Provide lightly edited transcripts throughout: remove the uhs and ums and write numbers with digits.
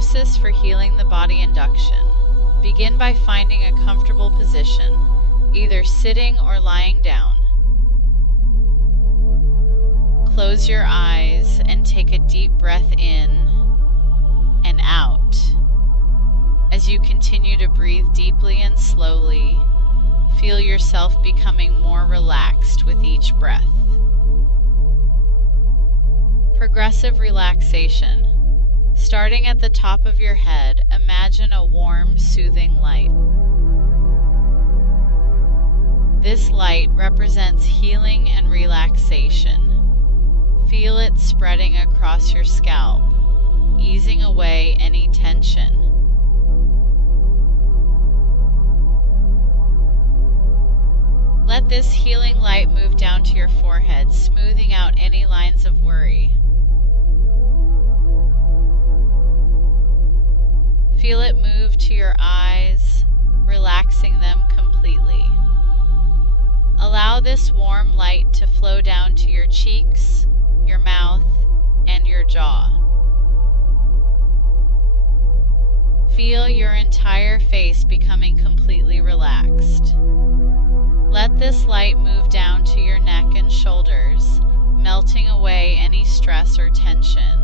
Hypnosis for healing the body induction. Begin by finding a comfortable position, either sitting or lying down. Close your eyes and take a deep breath in and out. As you continue to breathe deeply and slowly, feel yourself becoming more relaxed with each breath. Progressive relaxation. Starting at the top of your head, imagine a warm, soothing light. This light represents healing and relaxation. Feel it spreading across your scalp, easing away any tension. Let this healing light move down to your forehead, smoothing out any lines of worry. Feel it move to your eyes, relaxing them completely. Allow this warm light to flow down to your cheeks, your mouth, and your jaw. Feel your entire face becoming completely relaxed. Let this light move down to your neck and shoulders, melting away any stress or tension.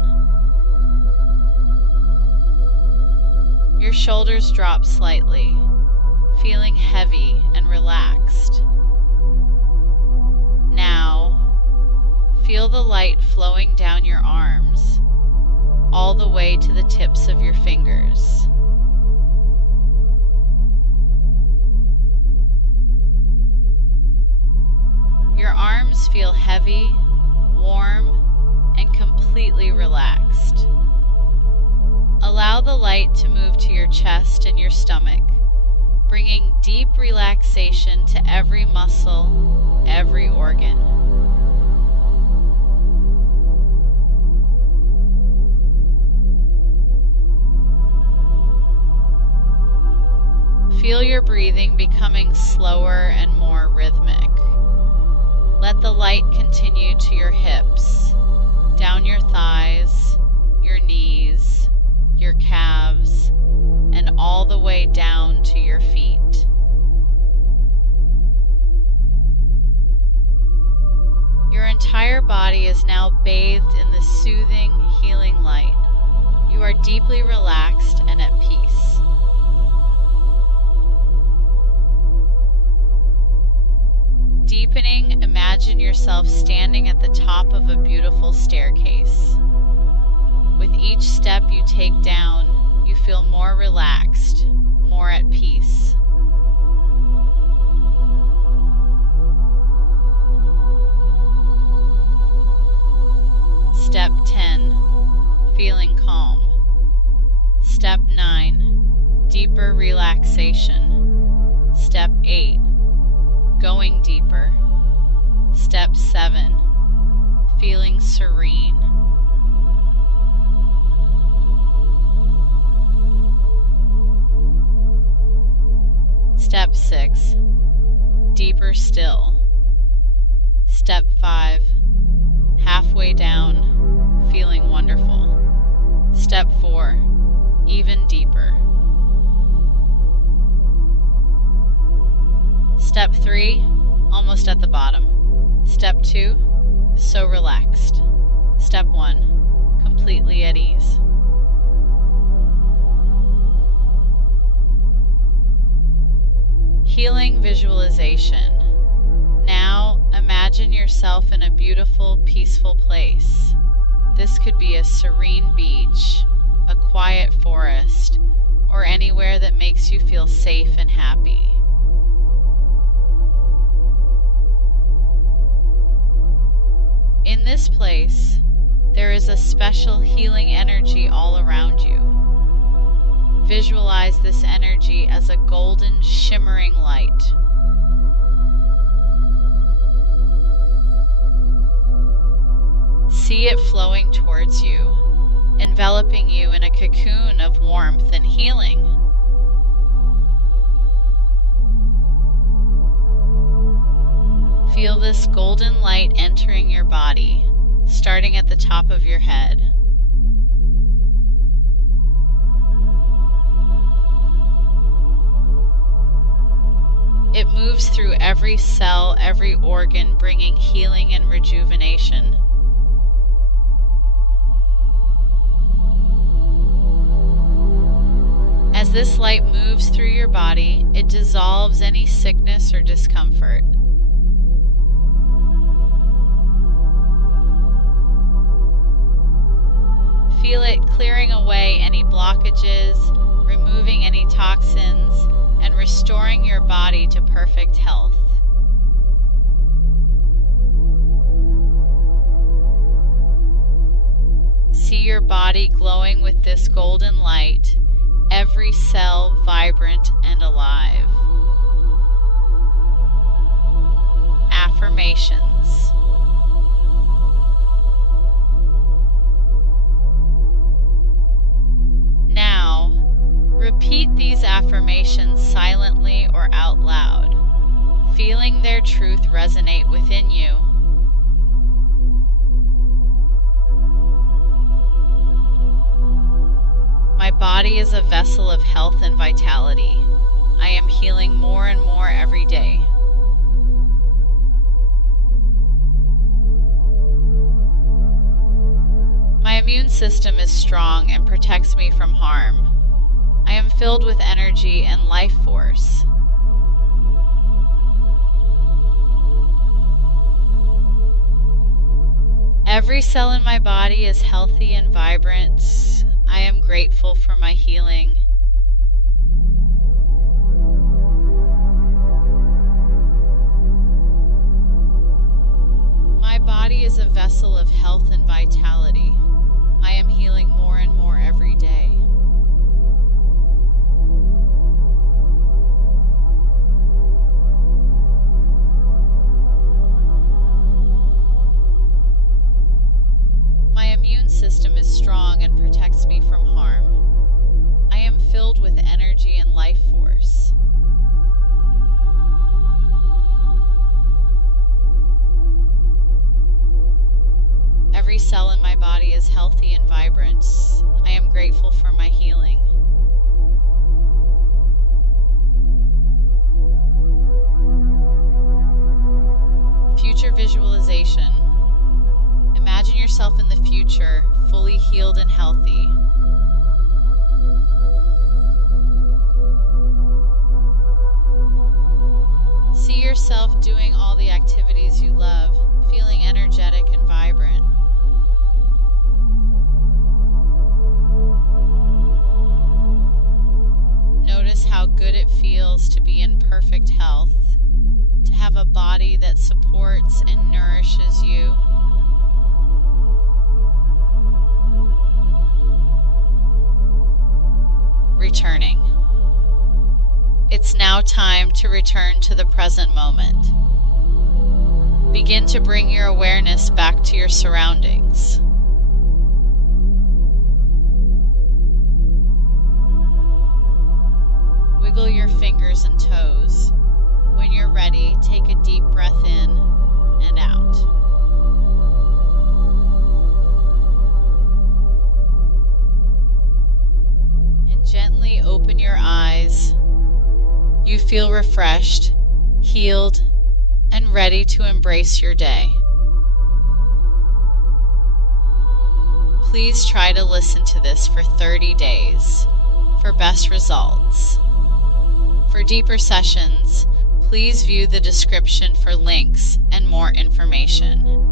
Your shoulders drop slightly, feeling heavy and relaxed. Now, feel the light flowing down your arms, all the way to the tips of your fingers. Your arms feel heavy, warm, and completely relaxed. Allow the light to move to your chest and your stomach, bringing deep relaxation to every muscle, every organ. Feel your breathing becoming slower and more rhythmic. Let the light continue to your hips, down your thighs, your knees, your calves, and all the way down to your feet. Your entire body is now bathed in the soothing, healing light. You are deeply relaxed and at peace. Deepening, imagine yourself standing at the top of a beautiful staircase. With each step you take down, you feel more relaxed, more at peace. Step 10, feeling calm. Step 9, deeper relaxation. Step 8, going deeper. Step 7, feeling serene. Step 6, deeper still. Step 5, halfway down, feeling wonderful. Step 4, even deeper. Step 3, almost at the bottom. Step 2, so relaxed. Step 1, completely at ease. Healing visualization. Now imagine yourself in a beautiful, peaceful place. This could be a serene beach, a quiet forest, or anywhere that makes you feel safe and happy. In this place, there is a special healing energy all around you. Visualize this energy as a golden, shimmering light. See it flowing towards you, enveloping you in a cocoon of warmth and healing. Feel this golden light entering your body, starting at the top of your head. every cell, every organ, bringing healing and rejuvenation. As this light moves through your body, it dissolves any sickness or discomfort. Feel it clearing away any blockages, removing any toxins, and restoring your body to perfect health. See your body glowing with this golden light, every cell vibrant and alive. Affirmations. Now, repeat these affirmations silently or out loud, feeling their truth resonate within you. My body is a vessel of health and vitality. I am healing more and more every day. My immune system is strong and protects me from harm. I am filled with energy and life force. Every cell in my body is healthy and vibrant. I am grateful for my healing. My body is a vessel of health and vitality. I am healing more and more every day. My immune system is strong and protects me from harm. I am filled with energy and life force. Every cell in my body is healthy and vibrant. I am grateful for my healing. Future visualization. Imagine yourself in the future, fully healed and healthy. See yourself doing all the activities you love, feeling energetic and vibrant. Notice how good it feels to be in perfect health, to have a body that supports and nourishes you. Returning. It's now time to return to the present moment. Begin to bring your awareness back to your surroundings. Wiggle your fingers and toes. When you're ready, take a deep breath in and out. Gently open your eyes. You feel refreshed, healed, and ready to embrace your day. Please try to listen to this for 30 days for best results. For deeper sessions, please view the description for links and more information.